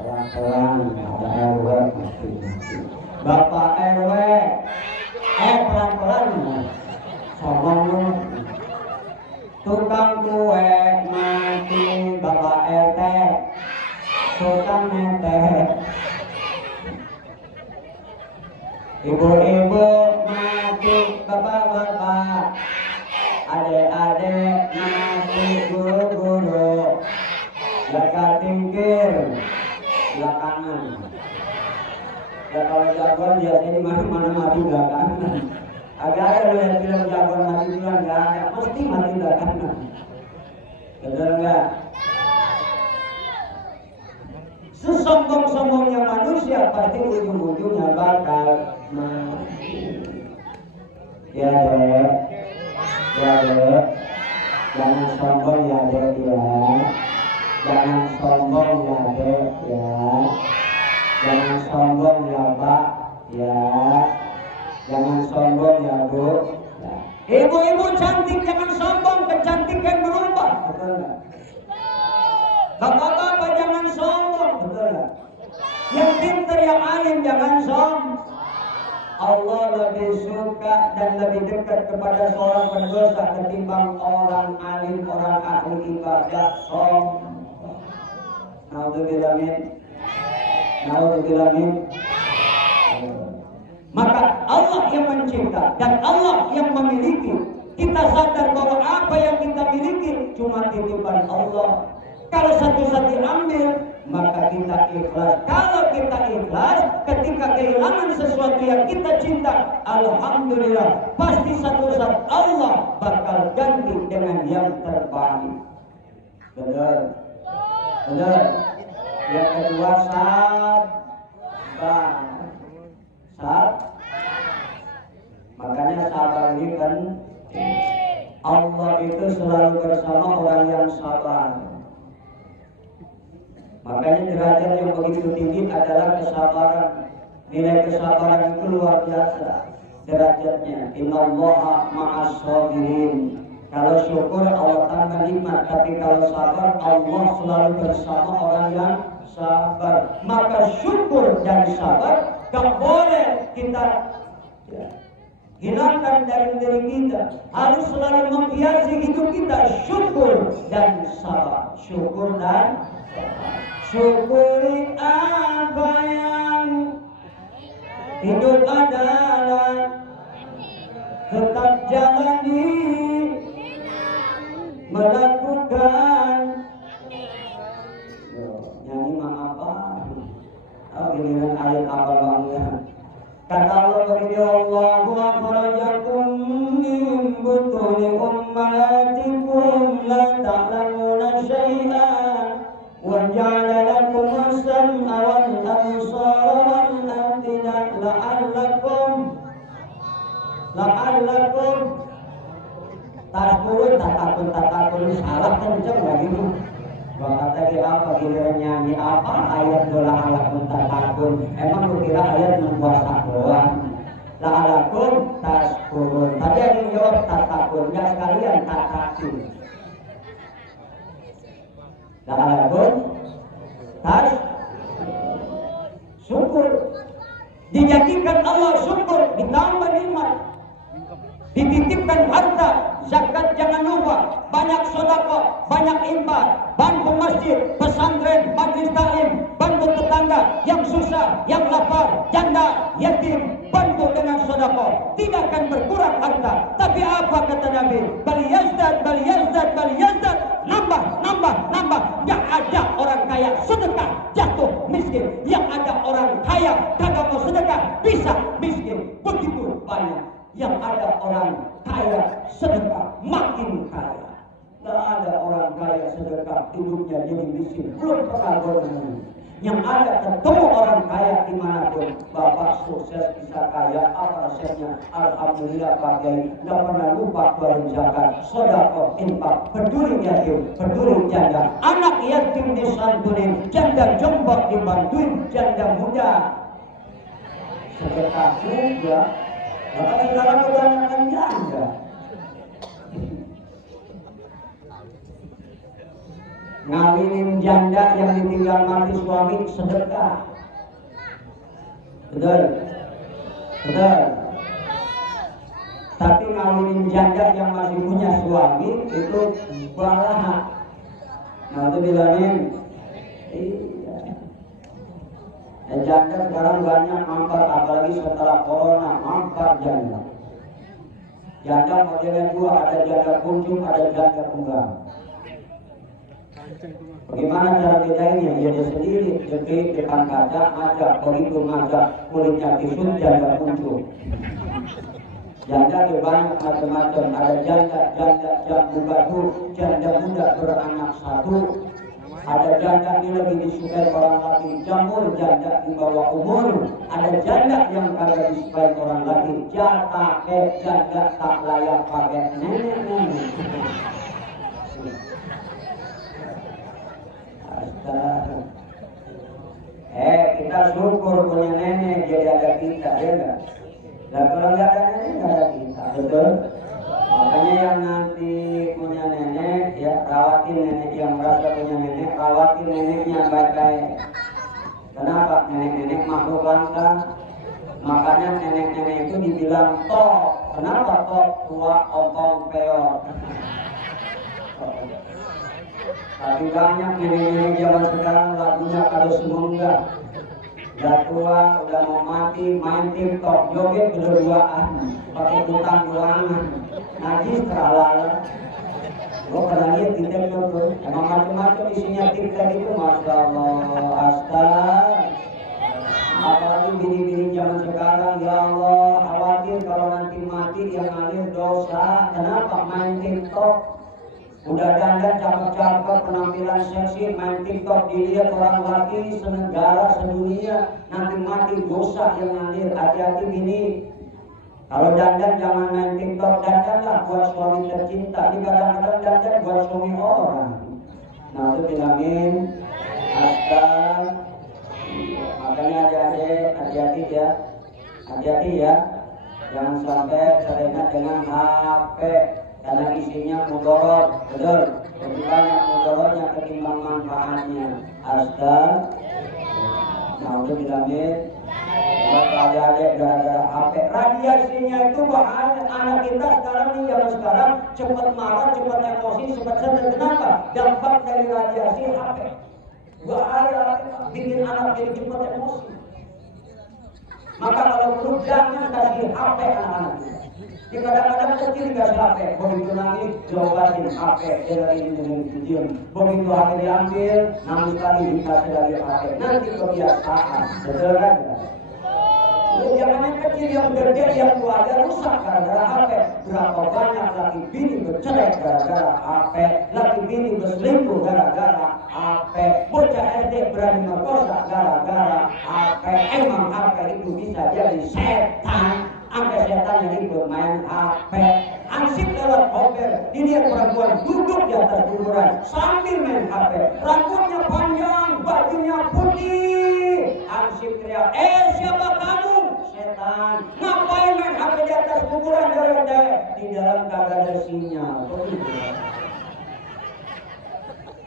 pelan-pelan ada RW mati. Bapak RW pelan-pelan sombong lu. Tukang kue mati, Bapak RT tukang netek, ibu-ibu mati, bapak-bapak, adik-adik mati, guru-guru, lekat tingkir belakangan. Ya kalau jagoan biasanya di mana-mana mati belakangan. Agak-agak lu yang bilang jagoan mati duluan, nggak ada, mesti mati belakangan. Betul nggak? Sesombong-sombongnya manusia pasti ujung-ujungnya bakal mati. Ya dek, ya dek, jangan sombong ya dek ya, jangan sombong ya dek ya, jangan sombong ya pak ya, jangan sombong ya bu. Ya. Ibu-ibu cantik jangan sombong, kecantikan berubah, betul nggak? Bapak-bapak jangan sombong, betul nggak? Yang pintar, yang alim jangan sombong. Allah lebih suka dan lebih dekat kepada seorang pendosa ketimbang orang alim, orang ahli ibadah sombong. Naudzubillah min. Naudzubillah min. Maka Allah yang mencipta dan Allah yang memiliki. Kita sadar bahwa apa yang kita miliki cuma titipan Allah. Kalau satu-satu diambil, maka kita ikhlas. Kalau kita ikhlas, ketika kehilangan sesuatu yang kita cinta, alhamdulillah, pasti satu saat Allah bakal ganti dengan yang terbaik. Benar? Benar? Yang kedua, sabar. Makanya sabar ini kan Allah itu selalu bersama orang yang sabar. Makanya derajat yang begitu tinggi adalah kesabaran. Nilai kesabaran itu luar biasa derajatnya. Innallaha ma'as sabirin. Kalau syukur Allah tambah nikmat, tapi kalau sabar Allah selalu bersama orang yang sabar. Maka syukur dan sabar gak boleh kita hilangkan dari diri kita. Harus selalu menghiasi hidup kita syukur dan sabar. Syukur dan sabar. Syukuri apa yang hidup adalah, tetap jalani, melakukan. Nyanyi mah apa? Oh, giliran ayat apa banget. Kata Allah begini, Allahu akhrajakum min butuni ummahatikum la ta'lamuna syai'an wa ja'ala lakum as-sam'a wal absara wal afidata la'allakum takun salah kenceng lagi tuh. Bapak tadi apa giliran nyanyi apa ayat la'allakum takun, emang lu kira ayat membuat doang. La'allakum tashkurun, tadi ada yang jawab takun, nggak sekalian takun. La'allakum syukur, dijadikan Allah syukur, ditambah nikmat, dititipkan harta, zakat jangan lupa, banyak sedekah, banyak infak, bantu masjid, pesantren, majelis taklim, bantu tetangga yang susah, yang lapar, janda, yatim, bantu dengan sedekah, tidak akan berkurang harta. Tapi apa kata Nabi? Bal yazdad, nambah. Yang ada orang kaya sedekah jatuh miskin, yang ada orang kaya kagak mau sedekah bisa miskin. Begitu banyak yang ada orang kaya sedekah makin kaya. Tidak ada orang kaya sedekah hidupnya jadi miskin, belum pernah bertemu. Yang ada ketemu orang kaya dimanapun, bapak sukses bisa kaya, apa resepnya? Alhamdulillah pakai, tidak pernah lupa keluarin zakat, sedekah, infak, peduli yatim, peduli janda, anak yatim disantunin, janda jomblo dibantuin, janda muda sedekah juga. Maka sekarang kebanyakan janda. Ngawinin janda yang ditinggal mati suami sedekah. Betul. Tapi ngawinin janda yang masih punya suami itu balaha. Nah itu bilangin. Iya. Janda sekarang banyak mampar, apalagi setelah corona mampar janda. Janda modelnya dua, ada janda kunjung, ada janda tunggal. Bagaimana cara bedainnya? Ya dia sendiri, jepit depan kaca, ngajak, begitu ngajak, kulitnya kisut, janda kunjung. Janda itu banyak macam-macam, ada janda jambu batu, janda muda beranak satu. Ada janda yang lebih disukai orang laki, jamur janda di bawah umur. Ada janda yang kagak disukai orang laki, janda tak layak pakai nenek. Kita syukur punya nenek jadi ada kita, ya enggak? Dan kalau nggak ada nenek nggak ada kita, betul? Makanya yang nanti punya nenek ya rawatin nenek, yang merasa punya nenek rawatin neneknya baik-baik. Kenapa? Nenek-nenek makhluk langka. Makanya nenek-nenek itu dibilang tok. Kenapa tok? Tua, ompong, peor. Tapi banyak nenek-nenek zaman sekarang lagunya kalau semoga. Udah tua, udah mau mati, main TikTok, joget berdua-duaan, pakai utang ruangan, najis teralala. Lo pernah lihat di TikTok tuh, emang macam-macam isinya TikTok itu, masya Allah, astaga. Apalagi bini-bini zaman sekarang, ya Allah, khawatir kalau nanti mati dia ngalir dosa. Kenapa? Main TikTok. Udah dandan cakep-cakep, penampilan seksi, main TikTok, dilihat orang laki senegara, sedunia, nanti mati dosa yang ngalir. Hati-hati bini. Kalau dandan jangan main TikTok, dandanlah buat suami tercinta. Ini kadang-kadang dandan buat suami orang. Nah itu bilangin, astaga. Makanya adik-adik, hati-hati ya. Jangan sampai teringat dengan HP. Karena isinya mudorot, betul. Lebih banyak mudorotnya ketimbang manfaatnya. Astaga. Nah untuk bilangin, buat adik-adik gara-gara HP. Radiasinya itu bahaya. Anak kita sekarang nih zaman sekarang cepat marah, cepat emosi, cepat sedih. Kenapa? Dampak dari radiasi HP. Bahaya, bikin anak jadi cepat emosi. Maka kalau perlu jangan kasih HP anak-anak kita. Kadang-kadang kecil dikasih HP, begitu nangis jawabatin HP dari ini. Begitu HP diambil, nangis lagi dikasih lagi HP. Nanti kebiasaan, betul kan? Jangan yang kecil, yang gede, yang keluarga rusak gara-gara HP. Berapa banyak laki bini bercerai gara-gara HP, laki bini berselingkuh gara-gara HP, bocah SD berani merkosa gara-gara HP. Emang HP itu bisa jadi setan, sampai setan yang ikut main HP. Ansip lewat over, dilihat perempuan duduk di atas kuburan sambil main HP, rambutnya panjang, bajunya putih. Ansip teriak, siapa kamu? Setan. Ngapain main HP di atas kuburan? Di dalam kagak ada sinyal.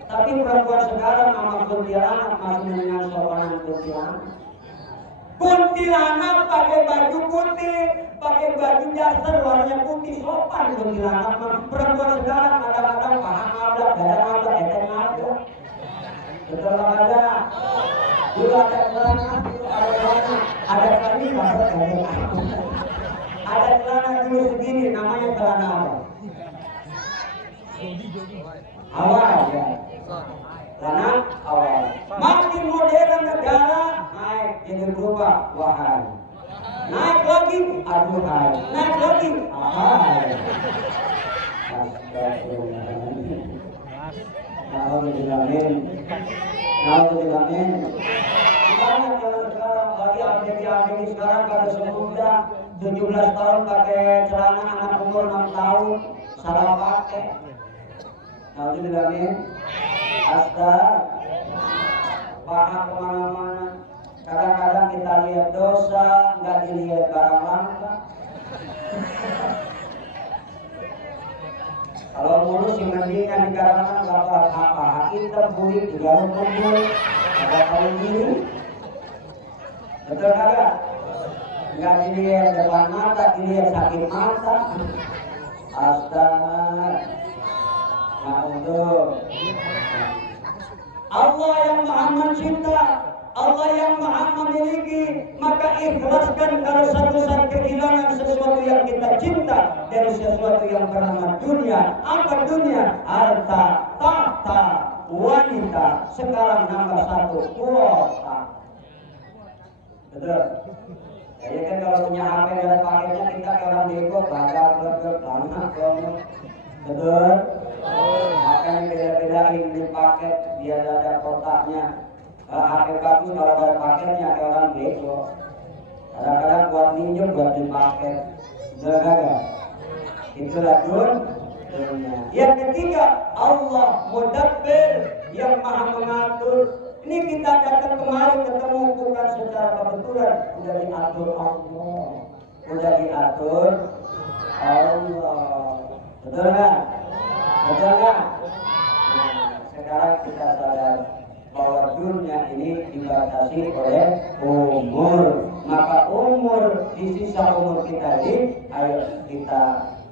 Tapi perempuan sekarang sama kuntilanak masih mendengar sopanan kuntilanak. Kuntilanak pakai baju putih, pakai baju dasar warnanya putih, sopan kuntilanak. Perempuan sekarang kadang-kadang paha ngabrak, dada ngabrak, ete ngabrak. Betul nggak ada? Dulu ada celana, ada kali ngabrak, ada celana dulu segini, namanya celana apa? Awal ya. Celana awal. Makin modern negara, naik jadi berubah wahai. Naik lagi aduhai. Naik lagi ahai. Astagfirullahaladzim. Nauzubillahin. Nauzubillahin. Banyak yang sekarang lagi abdi sekarang pada semuda 17 tahun pakai celana, anak umur 6 tahun salah pakai. Nauzubillahin. Paha kemana-mana. Kadang-kadang kita lihat dosa, nggak dilihat barang langka. Kalau mulus yang mendingan di karangan nggak apa-apa. Kita bulik juga kumpul, ada kaum gini. Betul kagak? Nggak dilihat depan mata, dilihat sakit mata. Astaga. Nah untuk Allah yang maha mencinta, Allah yang maha memiliki, maka ikhlaskan kalau satu saat kehilangan sesuatu yang kita cinta dari sesuatu yang bernama dunia. Apa dunia? Harta, tahta, wanita. Sekarang nambah satu, kuota. Betul? Jadi kan kalau punya HP dan paketnya kita ke orang bego, bakal tanah. Betul? Makanya beda-bedain di paket biar ada kotaknya. HP bagus kalau ada paketnya ke orang bego. Kadang-kadang buat minjem buat di paket. Betul kagak? Itulah dunia. Yang ketiga, Allah Mudabbir yang maha mengatur. Ini kita datang kemari ketemu bukan secara kebetulan, udah diatur Allah. Udah diatur Allah. Betul kan? Betul kan? Sekarang kita sadar bahwa dunia ini dibatasi oleh umur. Maka umur di sisa umur kita ini, ayo kita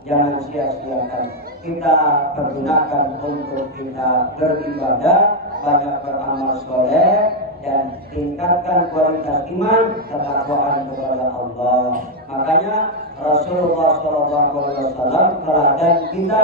jangan sia-siakan. Kita pergunakan untuk kita beribadah, banyak beramal soleh, dan tingkatkan kualitas iman ketakwaan kepada Allah. Makanya Rasulullah SAW teladan kita,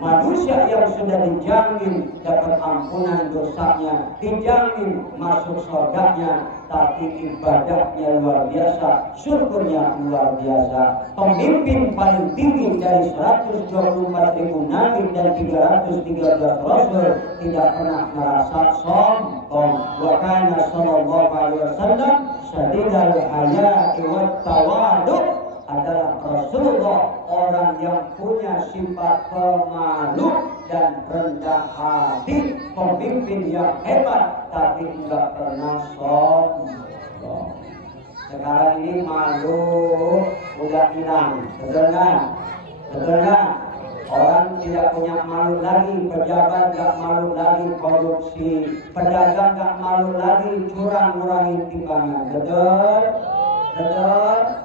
manusia yang sudah dijamin dapat ampunan dosanya, dijamin masuk surganya, tapi ibadahnya luar biasa, syukurnya luar biasa. Pemimpin paling tinggi dari 124.000 nabi dan 313 rasul tidak pernah merasa sombong. Wa kana sallallahu alaihi wasallam syadidul hayati wat tawadhu, adalah Rasulullah orang yang punya sifat pemalu dan rendah hati, pemimpin yang hebat tapi tidak pernah sombong. Sekarang ini malu udah hilang, betul nggak? Betul nggak? Orang tidak punya malu lagi, pejabat nggak malu lagi korupsi, pedagang nggak malu lagi curang-curangin timbangan, betul? Betul?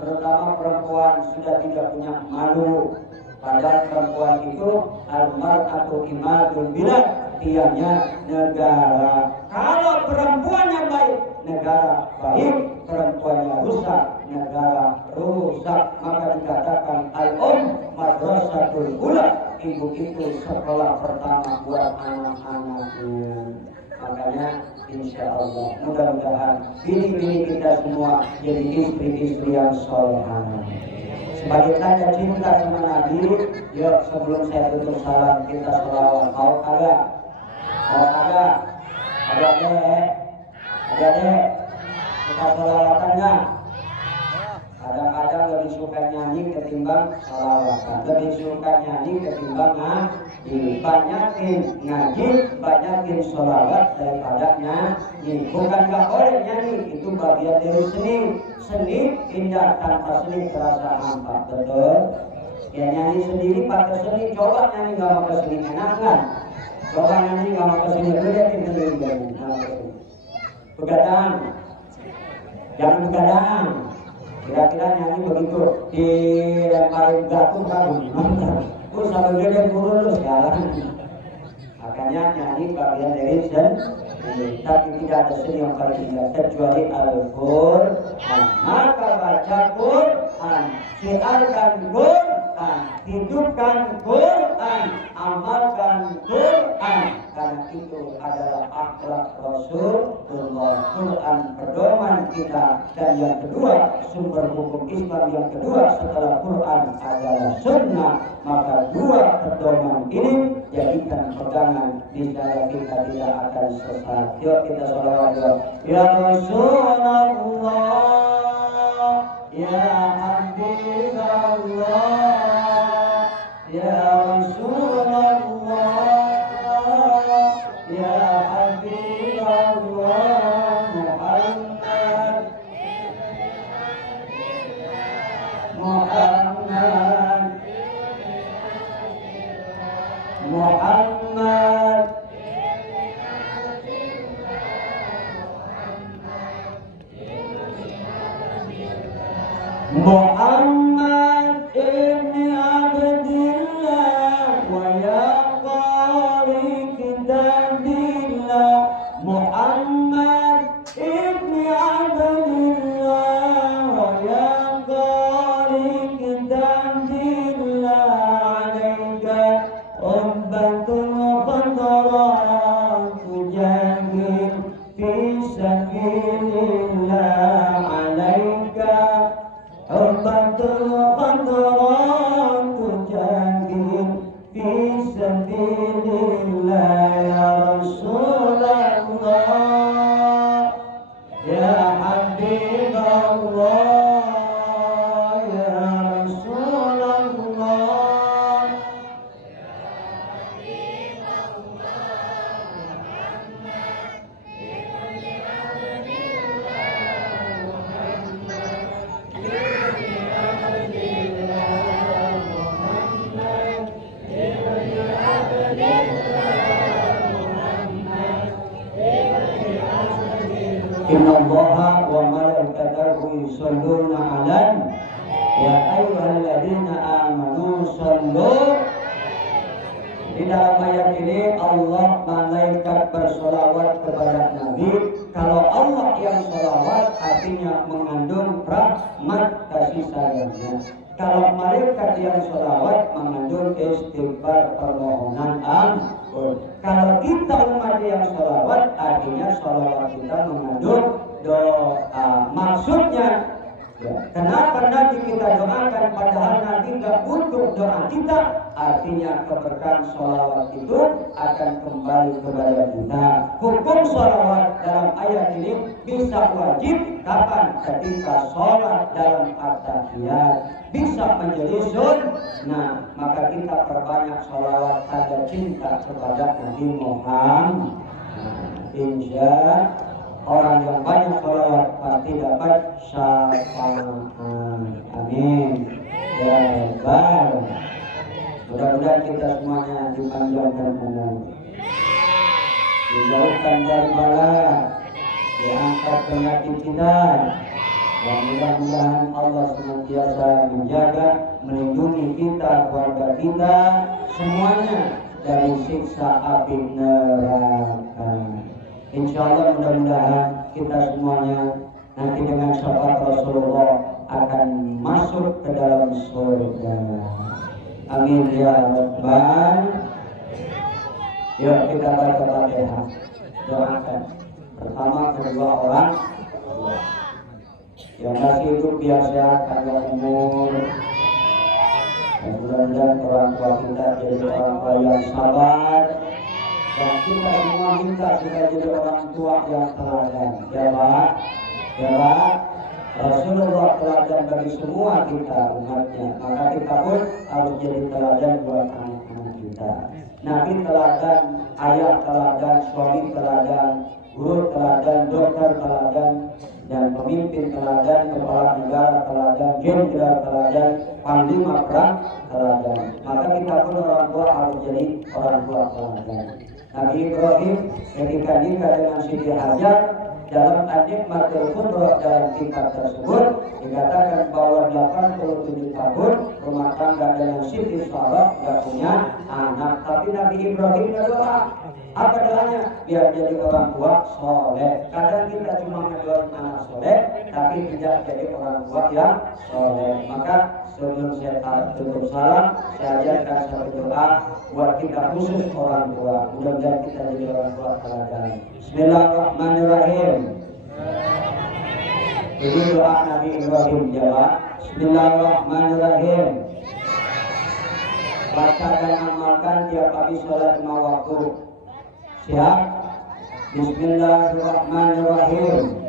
Terutama perempuan sudah tidak punya malu. Padahal perempuan itu al-mar'atu imadul bilad, tiangnya negara. Kalau perempuannya baik, negara baik. Perempuannya rusak, negara rusak. Maka dikatakan madrasatul ula, ibu itu sekolah pertama buat anak-anaknya. Makanya insya Allah mudah-mudahan bini-bini kita semua jadi istri-istri yang solehah. Sebagai tanda cinta sama Nabi, yuk sebelum saya tutup salam kita sholawat. Mau kagak? Mau kagak? Ada deh, kita sholawatannya. Kadang-kadang lebih suka nyanyi ketimbang sholawatan, lebih suka nyanyi ketimbang ngaji. Banyakin ngaji, banyakin sholawat daripada nyanyi. Bukan gak boleh nyanyi, itu bagian dari seni. Seni indah, tanpa seni terasa hampa, betul? Ya nyanyi sendiri pakai seni, coba nyanyi gak pakai seni, enak kan? Coba nyanyi gak pakai seni, lihatin sendiri nyanyi. Begadang, jangan begadang. Kira-kira nyanyi begitu dilemparin jatuh baru sampai gede burung lu sekarang. Makanya nyanyi bagian dari seni, tapi tidak ada seni yang paling indah kecuali Al-Quran. Maka baca Quran, siarkan Quran, hidupkan Quran, amalkan Quran. Karena itu adalah akhlak Rasulullah. Quran pedoman kita. Dan yang kedua, sumber hukum Islam yang kedua setelah Quran adalah sunnah. Maka dua pedoman ini jadikan pegangan, niscaya kita tidak akan sesat. Yuk kita sholawat yuk. Ya Rasulullah, ya Habibullah, ya Rasulullah, ya Habibullah, Muhammad Muhammad ibni Abdillah wa ya qari kitabillah. Muhammad ibni Abdillah wa ya qari kitabillah. Alaika umbatul qadrat tujahid fi sabilillah. Alaika umbatul qadrat tujahid fi sabilillah. Ya Rasulullah, ya Habibullah, ya Rasulullah, Inna Allaha wa malaikatahu yusholluna 'alan ya ayyuhalladzina amanu shollu. Di dalam ayat ini Allah malaikat bersolawat kepada Nabi. Kalau Allah yang solawat artinya mengandung rahmat kasih sayangnya. Kalau malaikat yang solawat mengandung istighfar permohonan ampun. Kalau kita umat yang solawat artinya solawat kita mengandung doa. Maksudnya kenapa Nabi kita doakan padahal Nabi nggak butuh doa kita? Artinya keberkahan sholawat itu akan kembali kepada kita. Hukum sholawat dalam ayat ini bisa wajib kapan? Ketika sholat dalam at-tahiyat. Bisa menjadi sunnah. Maka kita perbanyak sholawat tanda cinta kepada Nabi Muhammad. Insya orang yang banyak sholawat pasti dapat syafaat. Amin. Ya Rabbal. Mudah-mudahan kita semuanya dipanjangkan umur, dijauhkan dari bala, diangkat penyakit kita, dan mudah-mudahan Allah senantiasa menjaga, melindungi kita, keluarga kita, semuanya dari siksa api neraka. Insya Allah mudah-mudahan kita semuanya nanti dengan syafaat Rasulullah akan masuk ke dalam surga. Amin ya Rabbal. Yuk kita baca Fatihah. Doakan kedua orang tua. Yang masih hidup biar sehat, panjang umur. Dan mudah-mudahan orang tua kita jadi orang tua yang sabar. Dan kita semua minta kita jadi orang tua yang teladan. Ya Pak, ya Pak. Rasulullah teladan bagi semua kita umatnya. Maka kita pun harus jadi teladan buat anak-anak kita. Nabi teladan, ayah teladan, suami teladan, guru teladan, dokter teladan, dan pemimpin teladan, kepala negara teladan, jenderal teladan, panglima perang teladan. Maka kita pun orang tua harus jadi orang tua teladan. Nabi Ibrahim ketika nikah dengan Siti Hajar, dalam An-Nikmatul Kubra dalam kitab tersebut dikatakan bahwa 87 tahun rumah tangga dengan Siti Sarah tidak punya anak, tapi Nabi Ibrahim berdoa. Apa doanya? Biar jadi orang tua soleh. Kadang kita cuma mendoakan anak soleh, tapi tidak jadi orang tua yang soleh. Maka sebelum saya tutup salam, saya ajarkan satu doa buat kita khusus orang tua. Mudah-mudahan kita jadi orang tua teladan. Bismillahirrahmanirrahim. Ini doa Nabi Ibrahim jawab. Bismillahirrahmanirrahim. Baca dan amalkan tiap habis sholat 5 waktu. Siap? Bismillahirrahmanirrahim.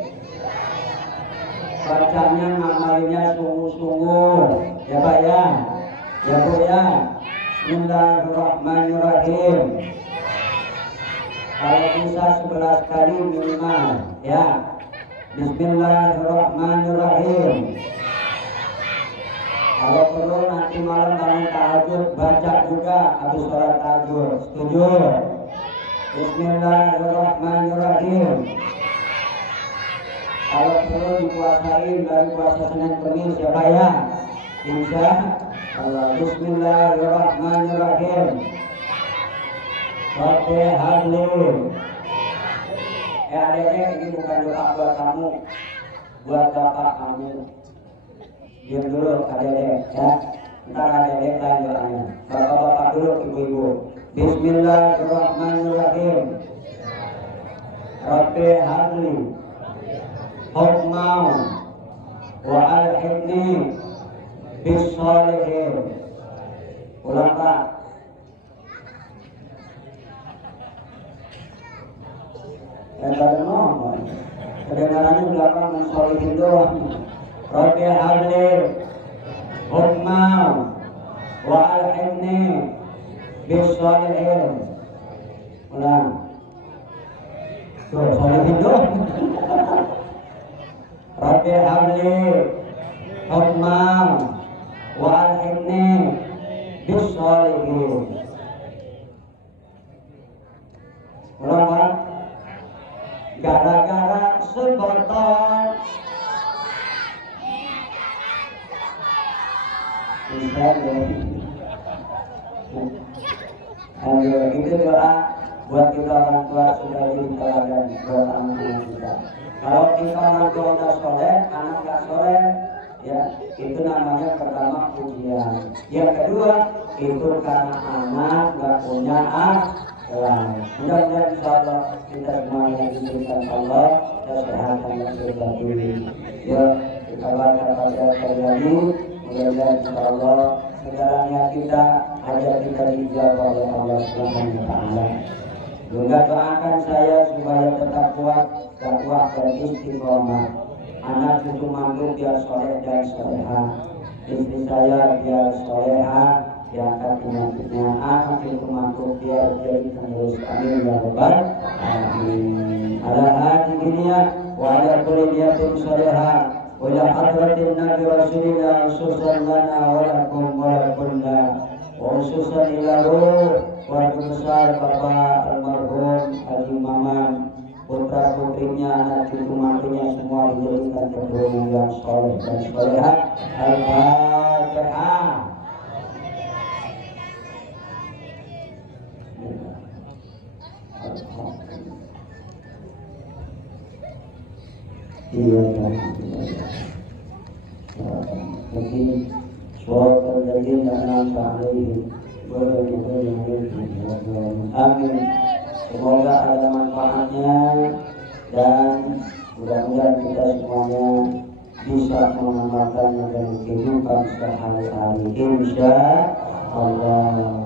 Bacanya ngamalinnya sungguh-sungguh. Ya Pak ya? Ya Bu ya? Bismillahirrahmanirrahim. Kalau bisa 11 kali minimal. Ya. Bismillahirrahmanirrahim. Kalau perlu nanti malam bangun tahajud, baca juga habis sholat tahajud. Setuju? Bismillahirrahmanirrahim. Kalau perlu dipuasain dari puasa Senin Kamis ya Pak ya. Insya Allah. Bismillahirrahmanirrahim. Fatihah. Adek-adek, ini bukan doa buat kamu, buat bapak kamu. Diam dulu adek-adek ya. Ntar adek-adek lain doanya. Bapak-bapak dulu, ibu-ibu. Bismillahirrahmanirrahim. Rabbi habli hukmau wa alhidni bis-shalihin. Ulang Pak. Ada ngomong, kedengarannya belakang mensolihin doang. Rabbi habli hukmau wa alhidni bis-shalihin. Ulang. Tuh, solihin doang. Rabbi habli hukmau wa alhidni bis-shalihin. Ulang Pak. Gara-gara sebotol ayo itu doa buat kita orang tua sudah jadi teladan buat anak-anak kita. Kalau kita orang tua udah soleh, anak nggak soleh, ya itu namanya pertama pujian. Yang kedua itu karena anak nggak punya mudah-mudahan insyaallah kita semua yang diberikan Allah kesehatan yang terbaik. Ya kita baca pada terjadi. Mudah-mudahan insyaallah segalanya kita hajat kita dijawab oleh Allah Subhanahu wa taala. Juga doakan saya supaya tetap kuat, dakwah dan istiqomah. Anak cucu mantu biar soleh dan solehah. Istri saya biar solehah, diangkat penyakitnya. Anak cucu mantu biar jadi penerus. Amin ya rabbal alamin. Ala hadi dunia wa ala kulli niyatin solehah. Wa ila hadratin nabi rasulillah khususan lana wa lakum wa lakunna wa khususan ilahu wa besar Bapak almarhum Haji Maman, putra putrinya, anak cucu mantunya semua dijadikan keturunan yang soleh dan solehah. Al-Fatihah. Iya kan. Jadi suatu terjadi dalam tahun amin. Semoga ada manfaatnya dan mudah-mudahan kita semuanya bisa mengamalkannya dalam kehidupan sehari-hari insya Allah.